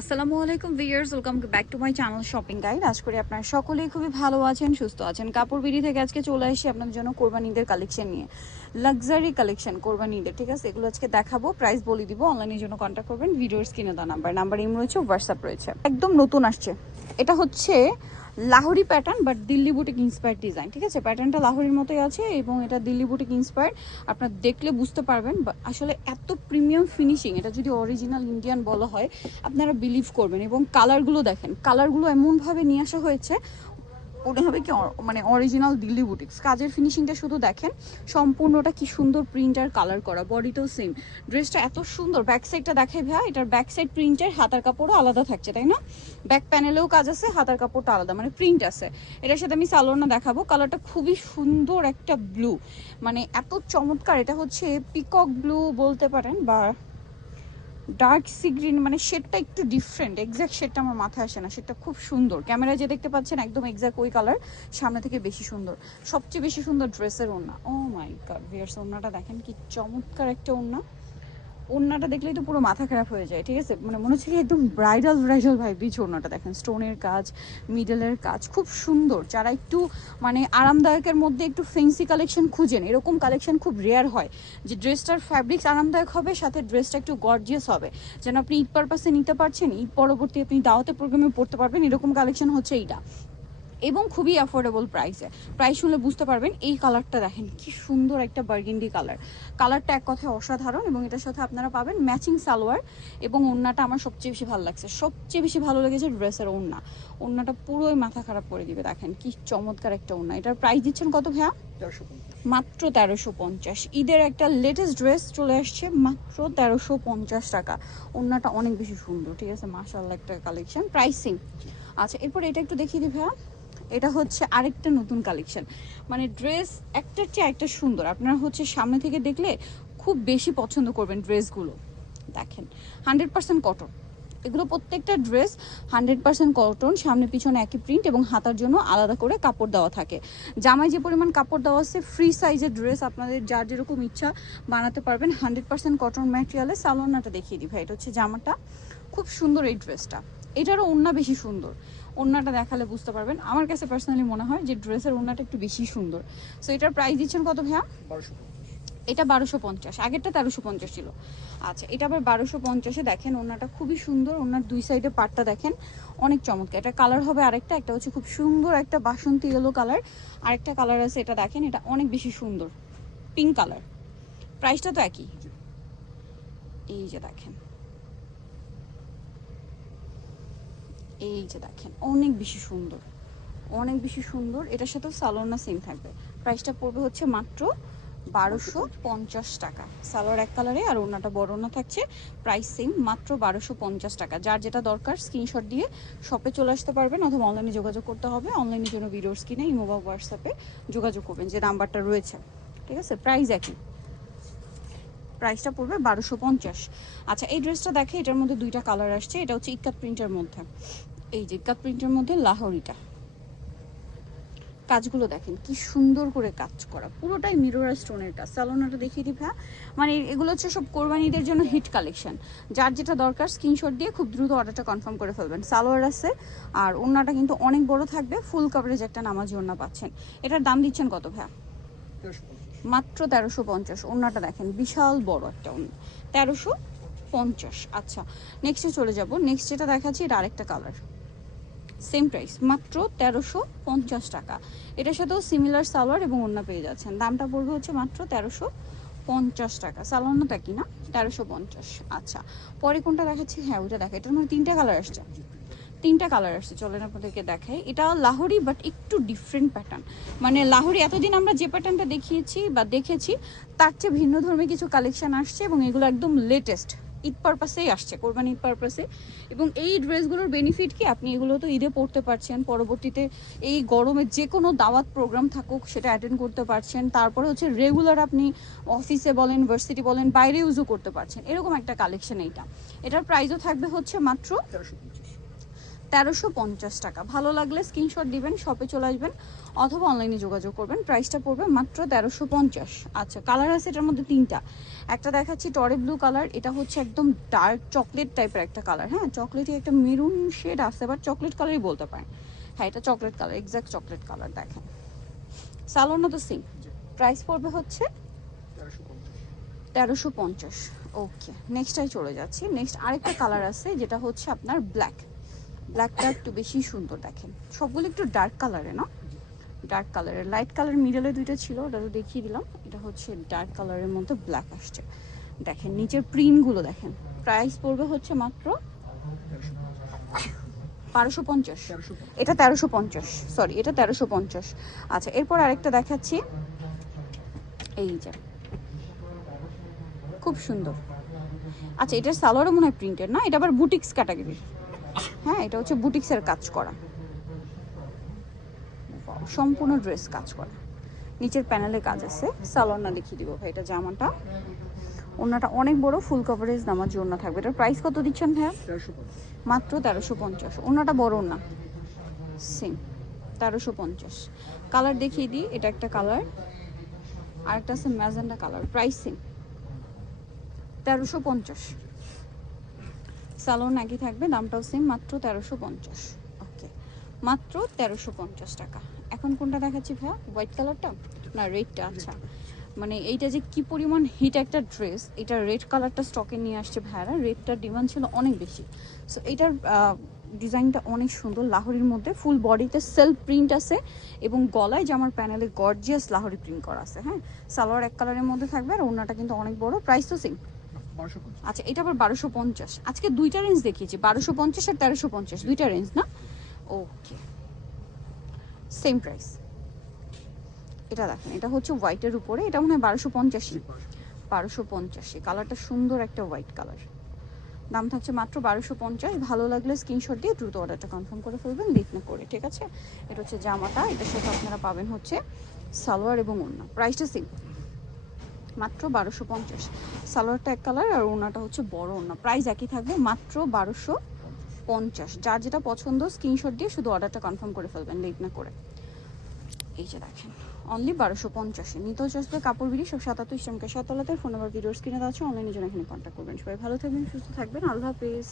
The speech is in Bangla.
আসসালামু আলাইকুম viewers, welcome back to my channel shopping guide. আশা করি আপনারা সকলেই খুবই ভালো আছেন, সুস্থ আছেন। কাপড় বিডি থেকে আজকে চলে আসি আপনাদের জন্য কোরবানি ঈদের কালেকশন নিয়ে, লাক্সারি কালেকশন কোরবানি ঈদের। ঠিক আছে, এগুলো আজকে দেখাবো, প্রাইস বলে দিব। অনলাইনের জন্য কন্ট্যাক্ট করবেন, ভিডিওর স্ক্রিনে দেওয়া নাম্বার ইম রয়েছে, হোয়াটসঅ্যাপ রয়েছে। একদম নতুন আসছে, এটা হচ্ছে Lahori pattern but Delhi boutique inspired design. ঠিক আছে, প্যাটার্নটা লাহোরির মতোই আছে এবং এটা দিল্লি বুটিক ইন্সপায়ার্ড। আপনারা দেখলে বুঝতে পারবেন আসলে এত প্রিমিয়াম ফিনিশিং। এটা যদি অরিজিনাল ইন্ডিয়ান বলা হয় আপনারা বিলিভ করবেন। এবং কালারগুলো দেখেন, কালারগুলো এমনভাবে নিয়ে আসা হয়েছে মনে হবে কি মানে অরিজিনাল দিল্লি বুটিক্স। কাজের ফিনিশিংটা শুধু দেখেন, সম্পূর্ণটা কি সুন্দর প্রিন্ট আর কালার করা, বডিটাও সেম। ড্রেসটা এত সুন্দর। ব্যাক সাইডটা দেখাই ভাইয়া, এটার ব্যাক সাইড প্রিন্টের, হাতার কাপড়ও আলাদা থাকছে, তাই না? ব্যাক প্যানেলেও কাজ আছে, হাতার কাপড়টা আলাদা, মানে প্রিন্ট আছে। এটার সাথে আমি সালোয়ারটা দেখাবো। কালারটা খুবই সুন্দর একটা ব্লু, মানে এত চমৎকার। এটা হচ্ছে পিকক ব্লু বলতে পারেন বা ডার্ক সি গ্রিন, মানে শেডটা একটু ডিফারেন্ট। এক্স্যাক্ট শেডটা আমার মাথায় আসে না, শেডটা খুব সুন্দর। ক্যামেরায় যে দেখতে পাচ্ছেন একদম এক্স্যাক্ট ওই কালার, সামনে থেকে বেশি সুন্দর। সবচেয়ে বেশি সুন্দর ড্রেসের ওড়না। ও মাই গড ভিউয়ার্স, ওড়নাটা দেখেন কি চমৎকার একটা ওড়না। ওড়নাটা দেখলেই তো পুরো মাথা খারাপ হয়ে যায়। ঠিক আছে, মানে মনে হচ্ছে কি একদম ব্রাইডাল ভাই দিচ্ছে। ওড়নাটা দেখেন, স্টোনের কাজ, মিডলের কাজ খুব সুন্দর। যারা একটু মানে আরামদায়কের মধ্যে একটু ফেন্সি কালেকশন খুঁজেন, এরকম কালেকশন খুব রেয়ার হয় যে ড্রেসটার ফ্যাব্রিক্স আরামদায়ক হবে, সাথে ড্রেসটা একটু গর্জিয়াস হবে, যেন আপনি ঈদ পারপাসে নিতে পারছেন, ঈদ পরবর্তী আপনি দাওয়াতে প্রোগ্রামে পড়তে পারবেন, এরকম কালেকশন হচ্ছে এইটা। এবং খুবই অ্যাফোর্ডেবল প্রাইসে। প্রাইস শুনলে বুঝতে পারবেন। এই কালারটা দেখেন কি সুন্দর একটা বার্গেন্ডি কালার। কালারটা এক কথায় অসাধারণ। এবং এটার সাথে আপনারা পাবেন ম্যাচিং সালোয়ার এবং ওড়নাটা আমার সবচেয়ে বেশি ভালো লাগছে। সবচেয়ে বেশি ভালো লেগেছে ড্রেসের ওড়না। ওড়নাটা পুরোই মাথা খারাপ করে দিবে। দেখেন কি চমৎকার একটা ওড়না। এটার প্রাইস দিচ্ছেন কত ভাইয়া? মাত্র 1350। ঈদের একটা লেটেস্ট ড্রেস চলে আসছে মাত্র 1350 টাকা। ওড়নাটা অনেক বেশি সুন্দর। ঠিক আছে, মাশাআল্লাহ একটা কালেকশন, প্রাইসিং। আচ্ছা, এরপর এটা একটু দেখিয়ে দিই ভাইয়া। এটা হচ্ছে আরেকটা নতুন কালেকশন, মানে ড্রেস একটার চেয়ে একটা সুন্দর। আপনারা হচ্ছে সামনে থেকে দেখলে খুব বেশি পছন্দ করবেন ড্রেসগুলো। দেখেন 100% কটন, এগুলো প্রত্যেকটা ড্রেস 100% কটন। সামনে পিছনে একই প্রিন্ট এবং হাতার জন্য আলাদা করে কাপড় দেওয়া থাকে। জামায় যে পরিমাণ কাপড় দেওয়া আছে, ফ্রি সাইজের ড্রেস আপনাদের যার যেরকম ইচ্ছা বানাতে পারবেন। 100% কটন ম্যাটেরিয়ালে। সালোয়ারটা দেখিয়ে দিই ভাই, এটা হচ্ছে জামাটা, খুব সুন্দর এই ড্রেসটা। এটারও ওড়না বেশি সুন্দর। ওড়নাটা দেখালে বুঝতে পারবেন। আমার কাছে পার্সোনালি মনে হয় যে ড্রেসের ওড়নাটা একটু বেশি সুন্দর। সো এটার প্রাইস দিচ্ছেন কত ভাইয়া? এটা 1250, আগেরটা 1350 ছিল। আচ্ছা, এটা আবার 1250-এ। দেখেন ওড়নাটা খুবই সুন্দর, ওড়নার দুই সাইডে পাটটা দেখেন অনেক চমৎকার। এটা কালার হবে আরেকটা, একটা হচ্ছে খুব সুন্দর একটা বাসন্তী ইয়েলো কালার, আরেকটা কালার আছে এটা দেখেন, এটা অনেক বেশি সুন্দর পিঙ্ক কালার। প্রাইসটা তো একই। এই যে দেখেন, এই যে দেখেন অনেক বেশি সুন্দর, অনেক বেশি সুন্দর। এটার সাথেও সালোয়ারটা সেম থাকবে। প্রাইসটা পড়বে হচ্ছে মাত্র 1250 টাকা। সালোয়ার এক কালারে আর ওড়নাটা বড় ওড়না থাকছে। প্রাইস সেম, মাত্র 1250 টাকা। যার যেটা দরকার স্ক্রিনশট দিয়ে শপে চলে আসতে পারবেন অথবা অনলাইনে যোগাযোগ করতে হবে। অনলাইনের জন্য ভিডিওর স্ক্রিনে ইমো বা হোয়াটসঅ্যাপে যোগাযোগ করবেন যে নাম্বারটা রয়েছে। ঠিক আছে, প্রাইস একই, প্রাইসটা পড়বে 1250। আচ্ছা, এই ড্রেসটা দেখে, এটার মধ্যে দুইটা কালার আসছে। এটা হচ্ছে ইক্কাত প্রিন্টের মধ্যে, এই যে ইক্কাত প্রিন্টের মধ্যে লাহোরিটা। কাজগুলো দেখেন কি সুন্দর করে কাজ করা, পুরোটাই মিরর স্টোনের কাজ। সালোনাটা দেখিয়ে দিই ভাই। মানে এগুলো হচ্ছে সব কোরবানিদের জন্য হিট কালেকশন। যার যেটা দরকার স্ক্রিনশট দিয়ে খুব দ্রুত অর্ডারটা কনফার্ম করে ফেলবেন। সালোয়ার আছে আর ওড়নাটা কিন্তু অনেক বড় থাকবে, ফুল কভারেজ একটা নামাজি ওড়না পাচ্ছেন। এটার দাম দিচ্ছেন কত ভাই? মাত্র 1350। ওড়নাটা দেখেন বিশাল বড় একটা ওড়না, 1350। আচ্ছা, নেক্সটে চলে যাব। নেক্সট যেটা দেখাচ্ছি এটা আরেকটা কালার, সেম প্রাইস মাত্র 1350 টাকা। এটার সাথেও সিমিলার সালোয়ার এবং ওড়না পেয়ে যাচ্ছেন। দামটা পড়বে হচ্ছে মাত্র 1350 টাকা। সালোয়ারটা কি না 1350। আচ্ছা, পরে কোনটা দেখাচ্ছি? হ্যাঁ ওইটা দেখা। এটার মধ্যে তিনটা কালার আসছে, তিনটা কালার আসছে। চলেন আপনাদেরকে দেখাই। এটা লাহোরি বাট একটু ডিফারেন্ট প্যাটার্ন। মানে লাহোরি এতদিন আমরা যে প্যাটার্নটা দেখিয়েছি বা দেখেছি তার চেয়ে ভিন্ন ধর্মী কিছু কালেকশন আসছে এবং এগুলো একদম লেটেস্ট ঈদ পারপাসেই আসছে, কোরবানি ঈদ পারপাসে। এবং এই ড্রেসগুলোর বেনিফিট কি, আপনি এগুলো তো ঈদে পরতে পারছেন, পরবর্তীতে এই গরমে যে কোনো দাওয়াত প্রোগ্রাম থাকুক সেটা অ্যাটেন্ড করতে পারছেন। তারপরে হচ্ছে রেগুলার আপনি অফিসে বলেন, ভার্সিটি বলেন, বাইরে ইউজও করতে পারছেন, এরকম একটা কালেকশন এইটা। এটার প্রাইসও থাকবে হচ্ছে মাত্র 1350 টাকা। ভালো লাগলে স্ক্রিনশট দিবেন, শপে চলে আসবেন অথবা অনলাইনে যোগাযোগ করবেন। প্রাইসটা পড়বে মাত্র 1350। আচ্ছা, কালার আছে এটার মধ্যে তিনটা। একটা দেখাচ্ছি টরে ব্লু কালার, এটা হচ্ছে একদম ডার্ক চকলেট টাইপের একটা কালার। হ্যাঁ, চকলেটে একটা মেরুন শেড আছে, বাট চকলেট কালারই বলতে পারেন। হ্যাঁ, এটা chocolate colour, exact chocolate colour. দেখেন সালোয়ার না তো সিং। প্রাইস পড়বে হচ্ছে 1350। ওকে, নেক্সটটাই চলে যাচ্ছি। নেক্সট আরেকটা কালার আছে যেটা হচ্ছে আপনার ব্ল্যাক। ব্ল্যাকটা একটু বেশি সুন্দর। দেখেন সবগুলো একটু ডার্ক কালারে না, ডার্ক কালারের। লাইট কালার মিডলে দুইটা ছিল, ওটা তো দেখিয়ে দিলাম। এটা হচ্ছে ডার্ক কালারের মধ্যে ব্ল্যাক আসছে। দেখেন নিচের প্রিন্টগুলো দেখেন। প্রাইস পড়বে হচ্ছে মাত্র 1250। এটা 1350, সরি এটা 1350। আচ্ছা, এরপর আরেকটা দেখাচ্ছি। এই যে খুব সুন্দর। আচ্ছা, এটার সালোয়ারও মনে হয় প্রিন্টেড না, এটা আবার বুটিক্স ক্যাটাগরি। হ্যাঁ, এটা হচ্ছে বুটিক্সের কাজ করা, সম্পূর্ণ ড্রেস কাজ করা। নিচের প্যানেলে কাজ আছে। সালোয়ার না দেখিয়ে দিব ভাই, এটা জামাটা। ওড়নাটা অনেক বড়, ফুল কভারেজ নামাজি ওড়না থাকবে। এটার প্রাইস কত দিচ্ছেন ভাইয়া? মাত্র 1350। ওড়নাটা বড় না, সেম 1350। কালার দেখিয়ে দিই, এটা একটা কালার, আরেকটা আছে magenta colour. Price same 1350। Salwar একই থাকবে, দামটাও সেম, মাত্র 1350। ওকে, মাত্র 1350 টাকা। এখন কোনটা দেখাচ্ছি ভাইয়া? হোয়াইট কালারটা না রেডটা? আচ্ছা, মানে এইটা যে কি পরিমাণ হিট একটা ড্রেস, এটা রেড কালারটা স্টকে নিয়ে আসছে ভাইয়ারা। রেডটার ডিমান্ড ছিল অনেক বেশি। সো এটার ডিজাইনটা অনেক সুন্দর, লাহোরির মধ্যে ফুল বডিতে সেলফ প্রিন্ট আছে এবং গলায় জামার প্যানেলে গর্জিয়াস লাহোরি প্রিন্ট করা আছে। হ্যাঁ, সালোয়ার এক কালারের মধ্যে থাকবে আর ওড়নাটা কিন্তু অনেক বড়। প্রাইস তো সেম। আচ্ছা, এটা আবার 1250। আজকে দুইটা রেঞ্জ দেখিয়েছি, 1250 আর 1350, দুইটা রেঞ্জ না? ওকে, সেম প্রাইস। এটা দেখেন, এটা হচ্ছে হোয়াইটের উপরে, এটা মনে হয় 1250। 1250, কালারটা সুন্দর একটা হোয়াইট কালার। দাম থাকছে মাত্র 1250। ভালো লাগলে স্ক্রিনশট দিয়ে দ্রুত অর্ডারটা কনফার্ম করে ফেলবেন, লেট না করে, ঠিক আছে? এটা হচ্ছে জামাটা, এটার সাথে আপনারা পাবেন হচ্ছে সালোয়ার এবং ওড়না। প্রাইসটা সেম, মাত্র 1250। সালোয়ারটা এক কালার আর ওড়নাটা হচ্ছে বড় ওড়না। প্রাইস একই থাকবে, মাত্র 1250। যার যেটা পছন্দ স্ক্রিনশট দিয়ে শুধু অর্ডারটা কনফার্ম করে ফেলবেন, লেট না করে। এই যে দেখেন, অনলি 1250। নিতেও চসবে কাপড় বিড়ি সব 77 ইসলামকে 7 তলাতে। ফোন নাম্বার ভিডিওর স্ক্রিনে আছে, অনলাইনে জন্য এখানে কন্ট্যাক্ট করবেন। সবাই ভালো থাকবেন, সুস্থ থাকবেন, আল্লাহ হাফেজ।